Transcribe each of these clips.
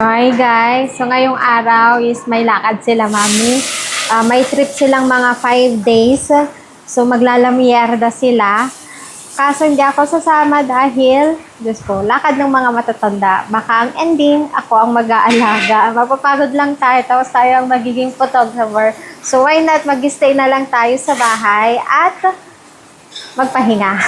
Hi guys, so ngayong araw is may lakad sila mami. May trip silang mga 5 days. So maglalamierda sila. Kaso hindi ako sasama dahil, Diyos ko, lakad ng mga matatanda. Baka ang ending, ako ang mag-aalaga. Mapapagod lang tayo, tapos tayo ang magiging photographer. So why not mag-stay na lang tayo sa bahay at magpahinga.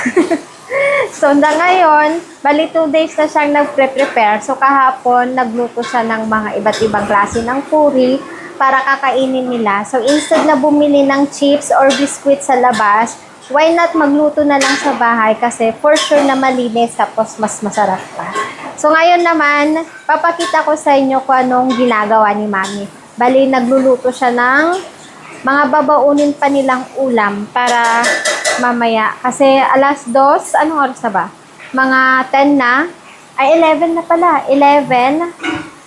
So, hanggang ngayon, bali 2 days na siyang nagpre-prepare. So, kahapon, nagluto siya ng mga iba't ibang klase ng puri para kakainin nila. So, instead na bumili ng chips or biscuit sa labas, why not magluto na lang sa bahay kasi for sure na malinis tapos mas masarap pa. So, ngayon naman, papakita ko sa inyo kung anong ginagawa ni Mami. Bali, nagluluto siya ng mga babaunin pa nilang ulam para mamaya. Kasi alas 2, anong oras na ba? Mga 10 na. Ay, 11 na pala. 11.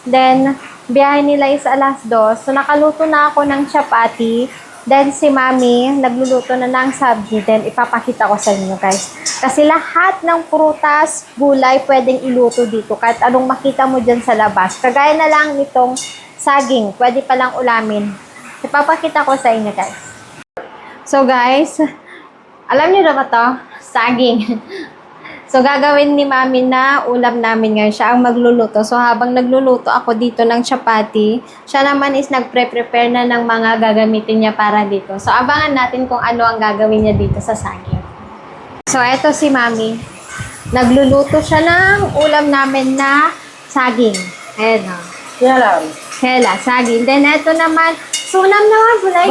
Then, biyahe nila is alas 2. So, nakaluto na ako ng chapati. Then, si Mami, nagluluto na ng sabji. Then, ipapakita ko sa inyo, guys. Kasi lahat ng prutas, gulay, pwedeng iluto dito. Kahit anong makita mo dyan sa labas. Kagaya na lang nitong saging. Pwede palang ulamin. Ipapakita ko sa inyo, guys. So, guys, alam niyo na ba to? Saging. So, gagawin ni Mami na ulam namin ngayon. Siya ang magluluto. So, habang nagluluto ako dito ng chapati, siya naman is nagpre-prepare na ng mga gagamitin niya para dito. So, abangan natin kung ano ang gagawin niya dito sa saging. So, eto si Mami. Nagluluto siya ng ulam namin na saging. Ayan o. Hela, saging. Then, eto naman, sunam naman, bulay.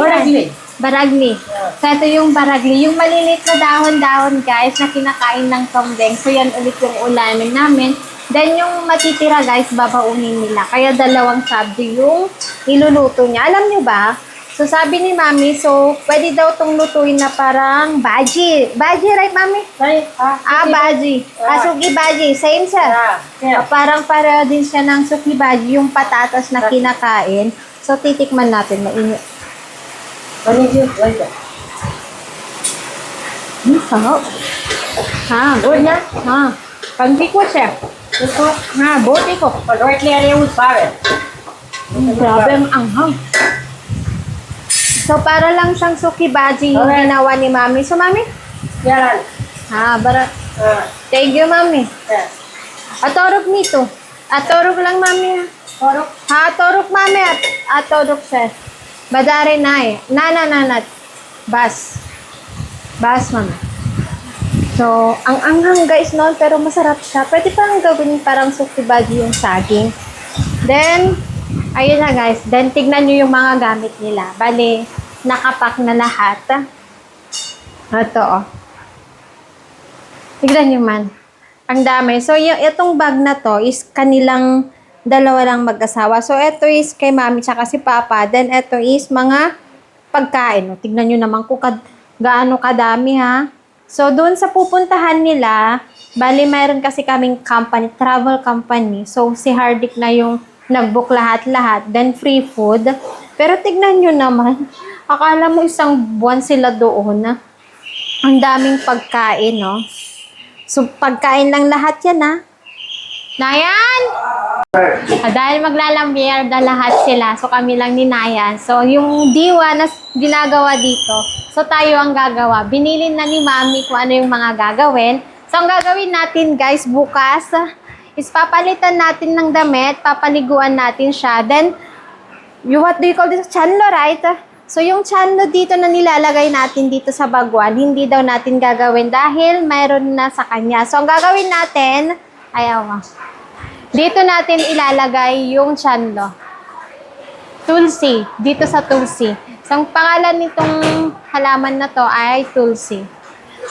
Baragli. So, ito yung baragli. Yung maliliit na dahon-dahon, guys, na kinakain ng kambing. So, yan ulit yung ulamin namin. Then, yung matitira, guys, babaunin nila. Kaya, dalawang sabdi yung iluluto niya. Alam niyo ba? So, sabi ni Mami, so, pwede daw itong lutuin na parang baji. Baji, right, Mami? Baji. Suki baji. Same siya. Parang para din siya ng suki baji, yung patatas na kinakain. So, titikman natin. Mainit. Sarap. Good na? Pangki ko, chef. Buti ko. Grabe ang anghang. So, para lang siyang suki baji yung ginawa ni Mami. So, Mami? Thank you, Mami. Atorok nito. Atorok lang, Mami. Atorok, Mami. Atorok, chef. Badari na eh. Nanat. Bas, Mami. So, ang anghang guys noon, pero masarap siya. Pwede parang gawin parang suki baji yung saging. Then, ayun na guys. Then, tignan nyo yung mga gamit nila. Bali, nakapack na lahat. Ito, oh. Tignan nyo man. Ang dami. So, itong bag na to is kanilang dalawa lang mag-asawa. So, ito is kay Mami tsaka si Papa. Then, ito is mga pagkain. O, tignan nyo naman kung gaano kadami, ha. So, doon sa pupuntahan nila, bali, mayroon kasi kaming company, travel company. So, si Hardik na yung nag-book lahat-lahat. Then, free food. Pero, tignan nyo naman. Akala mo isang buwan sila doon, ha. Ang daming pagkain, no. So, pagkain lang lahat yan, ha. Nayan! Dahil maglalambierda lahat sila, so kami lang ni Nayan. So, yung diwa na ginagawa dito, so tayo ang gagawa. Binili na ni Mami kung ano yung mga gagawin. So, ang gagawin natin, guys, bukas, is papalitan natin ng damit, papaliguan natin siya. Then, what do you call this? Chanlo, right? So, yung chanlo dito na nilalagay natin dito sa bagwan, hindi daw natin gagawin dahil mayroon na sa kanya. So, ang gagawin natin, dito natin ilalagay yung chanlo. Tulsi. Dito sa tulsi. So, ang pangalan nitong halaman na to ay tulsi.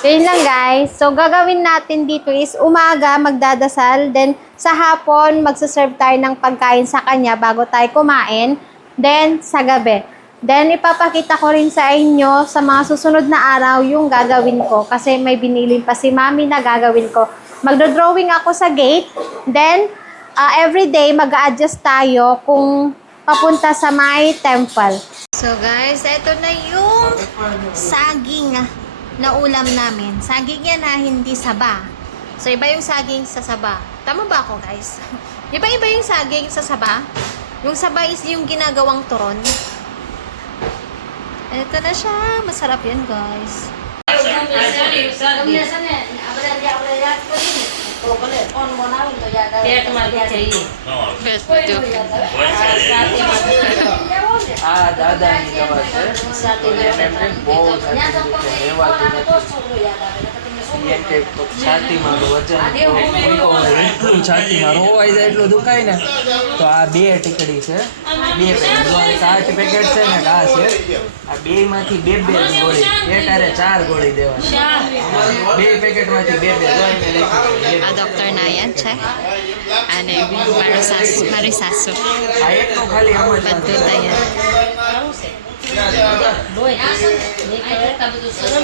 So, yun lang guys. So, gagawin natin dito is umaga magdadasal. Then, sa hapon, magsaserve tayo ng pagkain sa kanya bago tayo kumain. Then, sa gabi. Then, ipapakita ko rin sa inyo sa mga susunod na araw yung gagawin ko. Kasi may binilin pa si Mami na gagawin ko. Magdodrawing ako sa gate. Then, every day, mag-a-adjust tayo kung papunta sa may temple. So guys, ito na yung saging na ulam namin. Saging yan na hindi saba. So iba yung saging sa saba. Tama ba ako guys? Di ba iba yung saging sa saba? Yung saba is yung ginagawang turon. Ito na siya. Masarap yan, guys. दादा છાતીમાં એટલું છાતીમાં રોવાઈ જાય એટલું દુખાય ને તો આ 2 ટીકડી છે 2 પેકેટ જો 7 પેકેટ છે ને આ છે આ 2 માંથી 2 ગોળી એટારે 4 ગોળી દેવાની 2 પેકેટ માંથી 2 જોઈને લખી આ ડોક્ટર Nayan છે અને મારી સાસુ આ એક તો ખાલી આમ જ બધું તૈયાર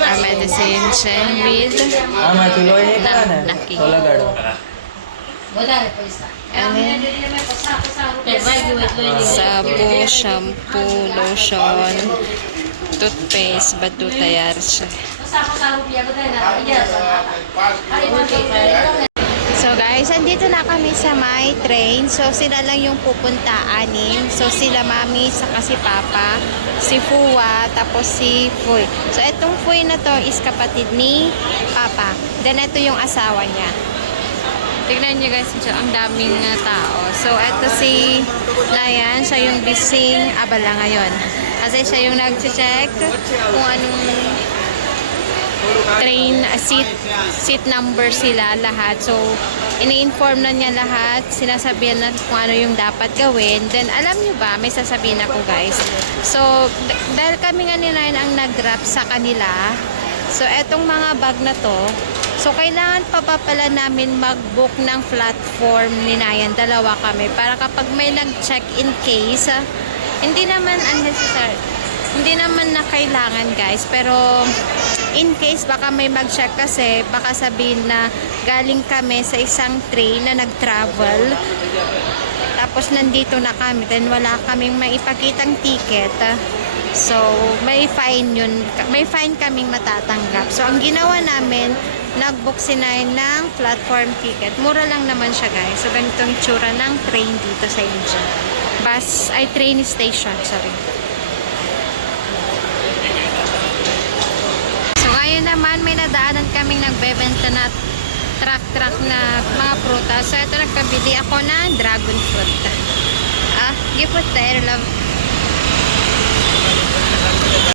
આ medicine છે with આમાંથી લોહી નીકળે ને નક્કી. તો લગાડો અને સાબુ shampoo lotion toothpaste બધું તૈયાર છે. So guys, andito na kami sa my train. So sila lang yung pupunta, 6. So sila mami, saka si papa, si Fuwa, tapos si Fuy. So etong Fuy na to is kapatid ni papa. Then ito yung asawa niya. Tignan nyo guys, ang daming tao. So eto si Nayan, siya yung bising abala ngayon. Kasi siya yung nag-check kung anong train seat number sila lahat. So ini-inform na niya lahat, sinasabihan na kung ano yung dapat gawin. Then alam nyo ba, may sasabihin ako guys. So dahil kami nga nila ang nag-drop sa kanila, so etong mga bag na to, so kailangan pa pala namin mag-book ng platform ni Nayan, 2 kami, para kapag may nag-check in case, hindi naman unnecessary, hindi naman na kailangan guys, pero in case baka may mag-check kasi baka sabihin na galing kami sa isang train na nag-travel tapos nandito na kami, then wala kaming maipakitang ticket, so may fine yun, may fine kaming matatanggap. So ang ginawa namin, nag-book si Nayan ng platform ticket. Mura lang naman siya guys. So ganitong itsura ng train dito sa India. Train station, sorry. Ngayon naman may nadaanan kaming nagbebenta na truck na mga prutas. So ito nagpabili ako ng dragon fruit. Give it there, love.